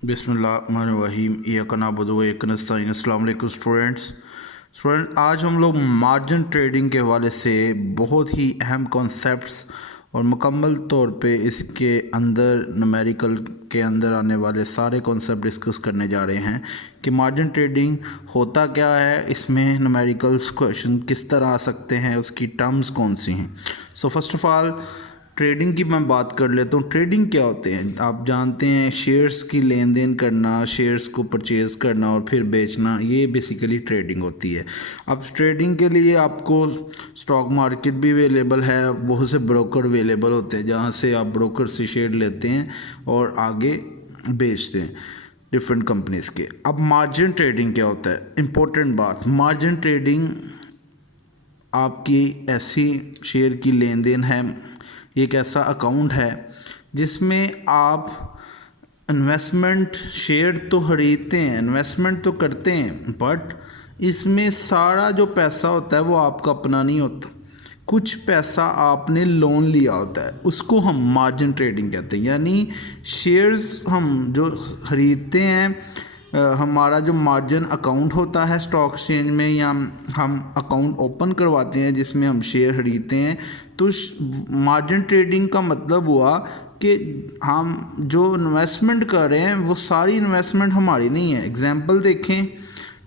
बिस्मिल्लाहिर्रहमानिर्रहीम इय्याका नअबुदु व इय्याका नस्तईन। अस्सलाम वालेकुम स्टूडेंट्स, आज हम लोग मार्जिन ट्रेडिंग के हवाले से बहुत ही अहम कॉन्सेप्ट्स और मुकम्मल तौर पे इसके अंदर न्यूमेरिकल के अंदर आने वाले सारे कॉन्सेप्ट डिस्कस करने जा रहे हैं कि मार्जिन ट्रेडिंग होता क्या है, इसमें न्यूमेरिकल्स क्वेश्चन किस तरह आ सकते हैं, उसकी टर्म्स कौन सी हैं। So first of all trading की मैं बात कर लेता हूँ। ट्रेडिंग क्या होते हैं आप जानते हैं, शेयर्स की लेन देन करना, शेयर्स को परचेज़ करना और फिर बेचना, ये बेसिकली ट्रेडिंग होती है। अब ट्रेडिंग के लिए आपको स्टॉक मार्केट भी अवेलेबल है, बहुत से ब्रोकर अवेलेबल होते हैं जहाँ से आप ब्रोकर से शेयर लेते हैं और आगे बेचते हैं डिफरेंट कंपनीज़ के। अब मार्जिन ट्रेडिंग क्या होता है, इम्पोर्टेंट बात, मार्जिन ट्रेडिंग आपकी ऐसी शेयर की लेन देन है, एक ऐसा अकाउंट है जिसमें आप इन्वेस्टमेंट, शेयर तो खरीदते हैं, इन्वेस्टमेंट तो करते हैं, बट इसमें सारा जो पैसा होता है वो आपका अपना नहीं होता। कुछ पैसा आपने लोन लिया होता है, उसको हम मार्जिन ट्रेडिंग कहते हैं। यानी शेयर्स हम जो ख़रीदते हैं, हमारा जो मार्जिन अकाउंट होता है स्टॉक एक्सचेंज में, या हम अकाउंट ओपन करवाते हैं जिसमें हम शेयर खरीदते हैं, तो मार्जिन ट्रेडिंग का मतलब हुआ कि हम जो इन्वेस्टमेंट कर रहे हैं वो सारी इन्वेस्टमेंट हमारी नहीं है। एग्जांपल देखें,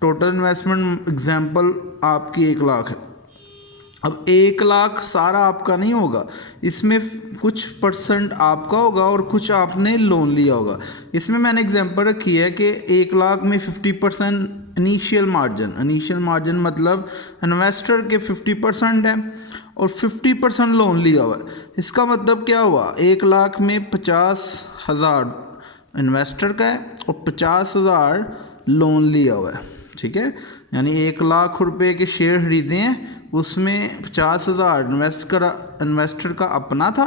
टोटल इन्वेस्टमेंट एग्जांपल आपकी 1 लाख है। अब 1 लाख सारा आपका नहीं होगा, इसमें कुछ परसेंट आपका होगा और कुछ आपने लोन लिया होगा। इसमें मैंने एग्जांपल रखी है कि 1 लाख में 50% इनिशियल मार्जिन मतलब इन्वेस्टर के 50% है और 50% लोन लिया हुआ है। इसका मतलब क्या हुआ, 1 लाख में 50,000 इन्वेस्टर का है और 50,000 लोन लिया हुआ है। ठीक है, यानी 1 लाख रुपए के शेयर खरीदे हैं, उसमें 50,000 इन्वेस्टर का अपना था,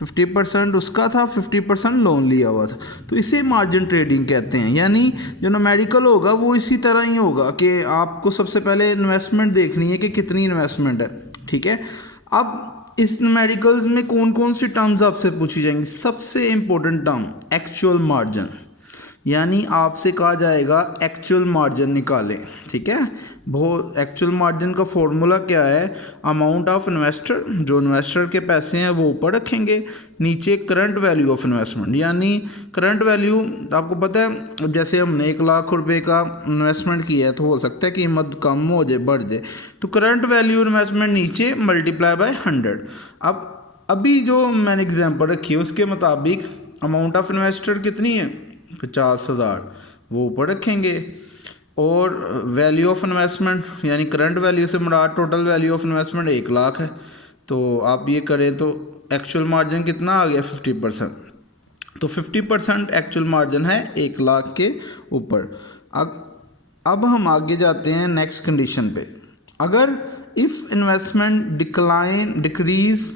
50% उसका था, 50% लोन लिया हुआ था। तो इसे मार्जिन ट्रेडिंग कहते हैं। यानी जो न्यूमेरिकल होगा वो इसी तरह ही होगा कि आपको सबसे पहले इन्वेस्टमेंट देखनी है कि कितनी इन्वेस्टमेंट है। ठीक है, अब इस न्यूमेरिकल्स में कौन कौन सी टर्म्स आपसे पूछी जाएंगी। सबसे इम्पोर्टेंट टर्म एक्चुअल मार्जिन, यानी आपसे कहा जाएगा एक्चुअल मार्जिन निकालें। ठीक है, वो एक्चुअल मार्जिन का फॉर्मूला क्या है, अमाउंट ऑफ इन्वेस्टर, जो इन्वेस्टर के पैसे हैं वो ऊपर रखेंगे, नीचे करंट वैल्यू ऑफ इन्वेस्टमेंट। यानी करंट वैल्यू आपको पता है, जैसे हमने 1 लाख रुपए का इन्वेस्टमेंट किया है तो हो सकता है कीमत कम हो जाए, बढ़ जाए, तो करंट वैल्यू इन्वेस्टमेंट नीचे मल्टीप्लाई बाय 100। अब अभी जो मैंने एग्जाम्पल रखी है उसके मुताबिक अमाउंट ऑफ इन्वेस्टर कितनी है, 50,000, वो ऊपर रखेंगे, और वैल्यू ऑफ इन्वेस्टमेंट यानी करंट वैल्यू से मुराद total value of investment 1 lakh है। तो आप ये करें तो एक्चुअल मार्जिन कितना आ गया, 50%। तो 50% एक्चुअल मार्जिन है 1 लाख के ऊपर। अब हम आगे जाते हैं नेक्स्ट कंडीशन पे। अगर इफ़ इन्वेस्टमेंट डिक्रीज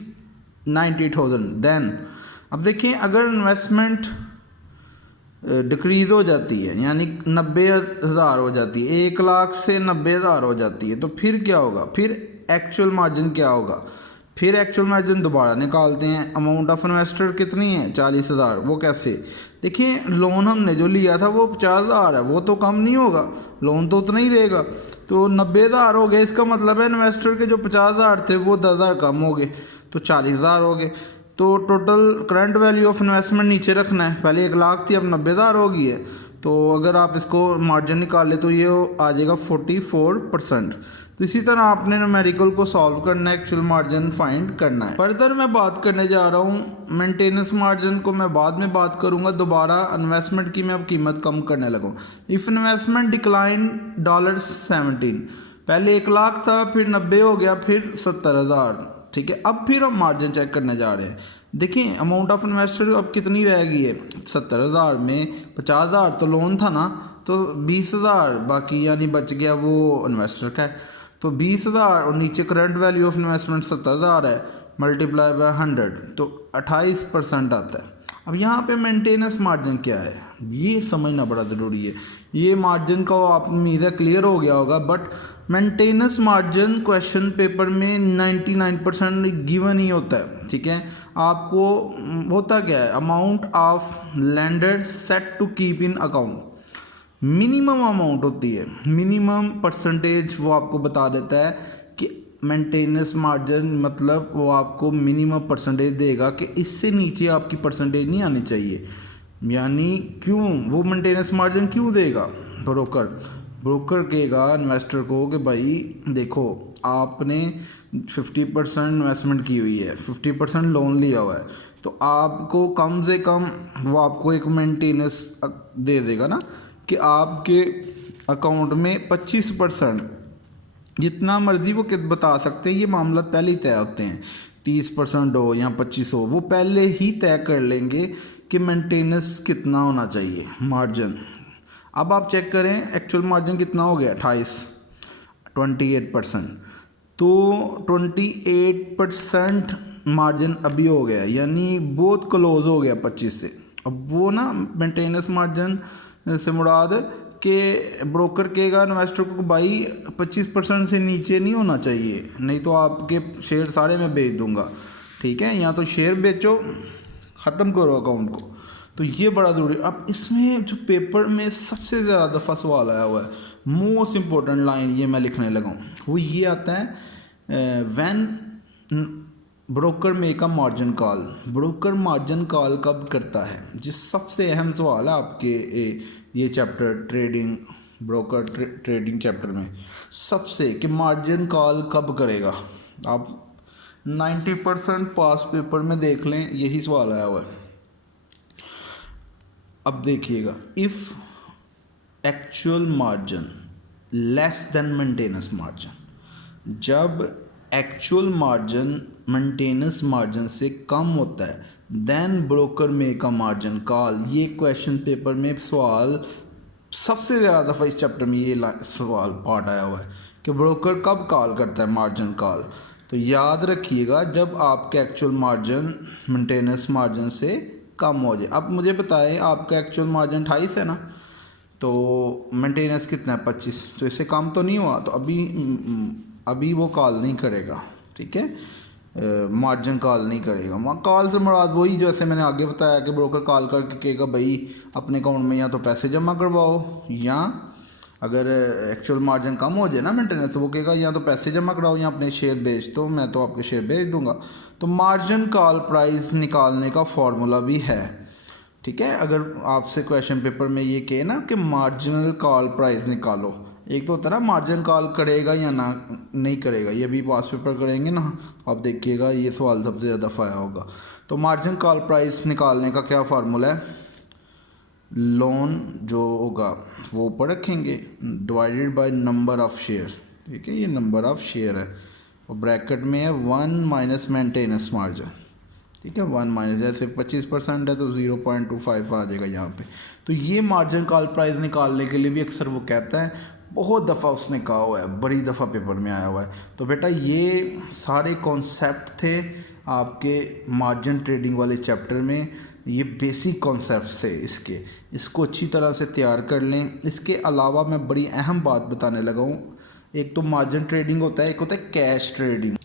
90,000 देन, अब देखिए अगर इन्वेस्टमेंट डिक्रीज़ हो जाती है यानी 90,000 हो जाती है, 1 लाख से 90,000 हो जाती है, तो फिर क्या होगा, फिर एक्चुअल मार्जिन क्या होगा। फिर एक्चुअल मार्जिन दोबारा निकालते हैं। अमाउंट ऑफ इन्वेस्टर कितनी है, 40,000, वो कैसे, देखिए लोन हमने जो लिया था वो 50,000 है, वो तो कम नहीं होगा, लोन तो उतना ही रहेगा, तो 90,000 हो गए। इसका मतलब है इन्वेस्टर के जो 50,000 थे वो 10,000 कम हो गए, तो 40,000 हो गए। तो total current value of investment नीचे रखना है, पहले 1 लाख थी, अब 90,000 हो गई है। तो अगर आप इसको मार्जिन निकाल ले तो ये आ जाएगा 44%। तो इसी तरह आपने न्यूमेरिकल को सॉल्व करना है, एक्चुअल मार्जिन फाइंड करना है। फर्दर मैं बात करने जा रहा हूँ मेंटेनेंस मार्जिन को मैं बाद में बात करूँगा, दोबारा इन्वेस्टमेंट की मैं अब कीमत कम करने लगूँ। इफ़ इन्वेस्टमेंट डिक्लाइन $17, पहले 1 लाख था, फिर 90 हो गया, फिर 70,000। ठीक है, अब फिर हम मार्जिन चेक करने जा रहे हैं। देखिए अमाउंट ऑफ इन्वेस्टर अब कितनी रह गई है, 70,000 में 50,000 तो लोन था ना, तो 20,000 बाकी यानी बच गया वो इन्वेस्टर का है। तो 20,000 और नीचे करंट वैल्यू ऑफ इन्वेस्टमेंट 70,000 है, मल्टीप्लाई बाय 100, तो 28% आता है। अब यहाँ पे मेंटेनेंस मार्जिन क्या है ये समझना बड़ा ज़रूरी है। ये मार्जिन का आप उम्मीद है क्लियर हो गया होगा, but maintenance margin question paper में 99% गिवन ही होता है। ठीक है, आपको होता क्या है, amount of lender set to keep in account, minimum amount होती है, मिनिमम परसेंटेज वो आपको बता देता है कि मेंटेनेंस मार्जिन, मतलब वो आपको मिनिमम परसेंटेज देगा कि इससे नीचे आपकी परसेंटेज नहीं आनी चाहिए। यानी क्यों वो मेंटेनेंस मार्जिन क्यों देगा ब्रोकर कहेगा इन्वेस्टर को कि भाई देखो आपने 50% इन्वेस्टमेंट की हुई है, 50% लोन लिया हुआ है, तो आपको कम से कम वो आपको एक मेंटेनेंस दे देगा ना कि आपके अकाउंट में 25%, जितना मर्जी वो बता सकते हैं, ये मामला पहले ही तय होते हैं, 30% हो या 25 हो, वो पहले ही तय कर लेंगे कि मेंटेनेंस कितना होना चाहिए मार्जिन। अब आप चेक करें एक्चुअल मार्जिन कितना हो गया, 28%। तो 28% मार्जिन अभी हो गया, यानी बहुत क्लोज हो गया 25 से। अब वो ना मेंटेनेंस मार्जिन से मुराद कि ब्रोकर कहेगा इन्वेस्टर को भाई 25% से नीचे नहीं होना चाहिए, नहीं तो आपके शेयर सारे मैं बेच दूंगा, ठीक है, या तो शेयर बेचो, ख़त्म करो अकाउंट को। तो ये बड़ा ज़रूरी। अब इसमें जो पेपर में सबसे ज़्यादा दफ़ा सवाल आया हुआ है, मोस्ट इम्पोर्टेंट लाइन ये मैं लिखने लगा हूँ, वो ये आता है when broker make a margin call. Broker margin call कब करता है, जिस सबसे अहम सवाल है आपके ये chapter trading broker trading chapter में सबसे, कि मार्जिन कॉल कब करेगा। आप 90% पास पेपर में देख लें, यही सवाल आया हुआ है। अब देखिएगा, if actual margin less than maintenance margin, जब एक्चुअल मार्जिन मेंटेनेंस मार्जिन से कम होता है, then broker make a margin call. ये क्वेश्चन पेपर में सवाल सबसे ज़्यादा दफ़ा इस चैप्टर में ये सवाल पार्ट आया हुआ है कि ब्रोकर कब कॉल करता है मार्जिन कॉल। तो याद रखिएगा जब आपके एक्चुअल मार्जिन मेंटेनेंस मार्जिन से कम हो जाए। अब मुझे बताएं आपका एक्चुअल मार्जिन 28 है ना, तो मेंटेनेंस कितना है 25, तो इससे कम तो नहीं हुआ, तो अभी वो कॉल नहीं करेगा, ठीक है, मार्जिन कॉल नहीं करेगा। कॉल से मुराद वही जैसे मैंने आगे बताया कि ब्रोकर कॉल करके कहेगा भाई अपने अकाउंट में या तो पैसे जमा करवाओ, या अगर एक्चुअल मार्जिन कम हो जाए ना मेंटेनेंस, वो कहेगा या तो पैसे जमा कराओ या अपने शेयर बेच दो, मैं तो आपके शेयर बेच दूंगा। तो मार्जिन कॉल प्राइस निकालने का फॉर्मूला भी है, ठीक है। अगर आपसे क्वेश्चन पेपर में ये कहे ना कि मार्जिनल कॉल प्राइस निकालो, एक तो होता है ना मार्जिन कॉल करेगा या ना नहीं करेगा, ये भी पास पेपर करेंगे ना, आप देखिएगा ये सवाल सबसे ज़्यादा आया होगा। तो मार्जिन कॉल प्राइस निकालने का क्या फार्मूला है, लोन जो होगा वो ऊपर रखेंगे divided by number of share, ठीक है, ये नंबर ऑफ़ शेयर है, और ब्रैकेट में है 1 माइनस मेंटेनेंस मार्जिन, ठीक है, 1 माइनस, जैसे 25% है तो 0.25 आ जाएगा यहाँ पे। तो ये मार्जिन कॉल प्राइस निकालने के लिए भी अक्सर वो कहता है, बहुत दफ़ा उसने कहा हुआ है, बड़ी दफ़ा पेपर में आया हुआ है। तो बेटा ये सारे कॉन्सेप्ट थे आपके मार्जिन ट्रेडिंग वाले चैप्टर में, ये बेसिक कॉन्सेप्ट थे इसको अच्छी तरह से तैयार कर लें। इसके अलावा मैं बड़ी अहम बात बताने लगा हूँ, एक तो मार्जिन ट्रेडिंग होता है, एक होता है कैश ट्रेडिंग।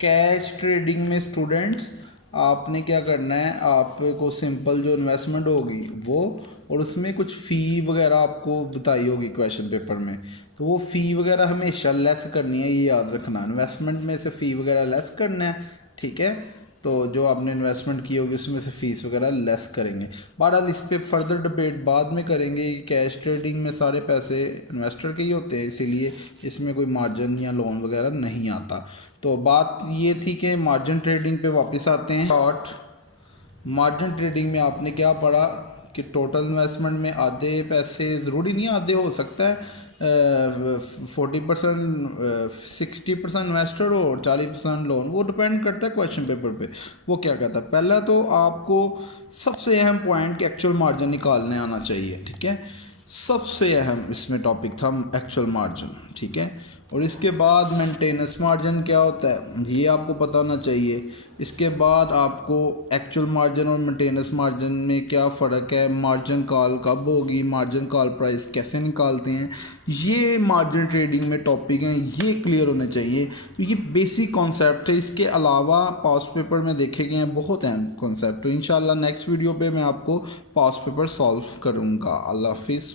कैश ट्रेडिंग में स्टूडेंट्स आपने क्या करना है, आपको सिंपल जो इन्वेस्टमेंट होगी वो, और उसमें कुछ फ़ी वगैरह आपको बताई होगी क्वेश्चन पेपर में, तो वो फ़ी वगैरह हमेशा लेस करनी है, ये याद रखना, इन्वेस्टमेंट में से फ़ी वगैरह लेस करना है, ठीक है। तो जो आपने इन्वेस्टमेंट की होगी उसमें से फ़ीस वगैरह लेस करेंगे। बहरहाल इस पर फर्दर डिबेट बाद में करेंगे। कैश ट्रेडिंग में सारे पैसे इन्वेस्टर के ही होते हैं, इसीलिए इसमें कोई मार्जिन या लोन वगैरह नहीं आता। तो बात ये थी कि मार्जिन ट्रेडिंग पे वापस आते हैं। शॉर्ट मार्जिन ट्रेडिंग में आपने क्या पढ़ा कि टोटल इन्वेस्टमेंट में आधे पैसे, ज़रूरी नहीं आधे, हो सकता है 40% 60% इन्वेस्टर हो और 40% लोन, वो डिपेंड करता है क्वेश्चन पेपर पे वो क्या कहता है। पहला तो आपको सबसे अहम पॉइंट कि एक्चुअल मार्जिन निकालने आना चाहिए, ठीक है, सबसे अहम इसमें टॉपिक था एक्चुअल मार्जिन, ठीक है। और इसके बाद मेंटेनेंस मार्जिन क्या होता है ये आपको पता होना चाहिए। इसके बाद आपको एक्चुअल मार्जिन और मेंटेनेंस मार्जिन में क्या फ़र्क है, मार्जिन कॉल कब होगी, मार्जिन कॉल प्राइस कैसे निकालते हैं, ये मार्जिन ट्रेडिंग में टॉपिक हैं, ये क्लियर होने चाहिए क्योंकि बेसिक कॉन्सेप्ट है। इसके अलावा पास्ट पेपर में देखे गए हैं बहुत अहम कॉन्सेप्ट। तो इंशाल्लाह नेक्स्ट वीडियो पे मैं आपको पास्ट पेपर सॉल्व करूँगा। अल्लाह हाफिज़।